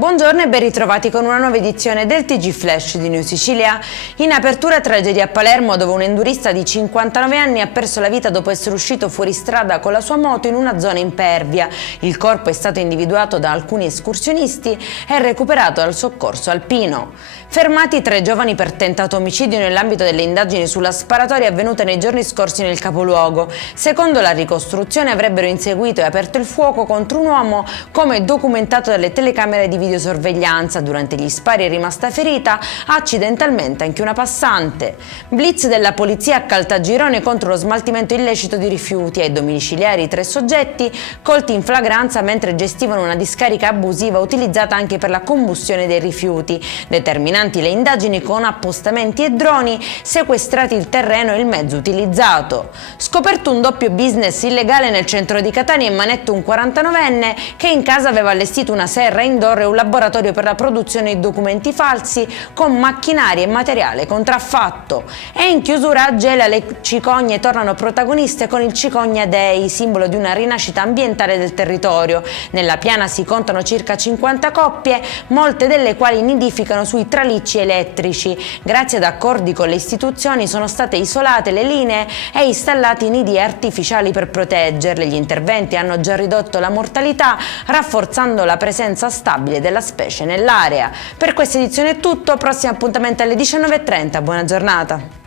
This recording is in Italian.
Buongiorno e ben ritrovati con una nuova edizione del TG Flash di New Sicilia. In apertura tragedia a Palermo, dove un endurista di 59 anni ha perso la vita dopo essere uscito fuori strada con la sua moto in una zona impervia. Il corpo è stato individuato da alcuni escursionisti e recuperato dal soccorso alpino. Fermati 3 giovani per tentato omicidio nell'ambito delle indagini sulla sparatoria avvenute nei giorni scorsi nel capoluogo. Secondo la ricostruzione avrebbero inseguito e aperto il fuoco contro un uomo, come documentato dalle telecamere di videosorveglianza. Durante gli spari è rimasta ferita accidentalmente anche una passante. Blitz della polizia a Caltagirone contro lo smaltimento illecito di rifiuti. Ai domiciliari 3 soggetti colti in flagranza mentre gestivano una discarica abusiva utilizzata anche per la combustione dei rifiuti. Determinanti le indagini con appostamenti e droni, sequestrati il terreno e il mezzo utilizzato. Scoperto un doppio business illegale nel centro di Catania e manetto un 49enne che in casa aveva allestito una serra indoor e un laboratorio per la produzione di documenti falsi con macchinari e materiale contraffatto. E in chiusura a Gela le cicogne tornano protagoniste con il Cicogna Day, simbolo di una rinascita ambientale del territorio. Nella piana si contano circa 50 coppie, molte delle quali nidificano sui tralicci elettrici. Grazie ad accordi con le istituzioni sono state isolate le linee e installati nidi artificiali per proteggerle. Gli interventi hanno già ridotto la mortalità, rafforzando la presenza stabile della specie nell'area. Per questa edizione è tutto, prossimo appuntamento alle 19:30, buona giornata.